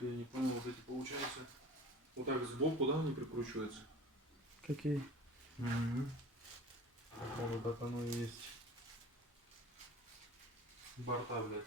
Я не понял, вот эти получается. Вот так сбоку, да, они прикручиваются? Какие? Вот так оно и есть. Борта, блядь.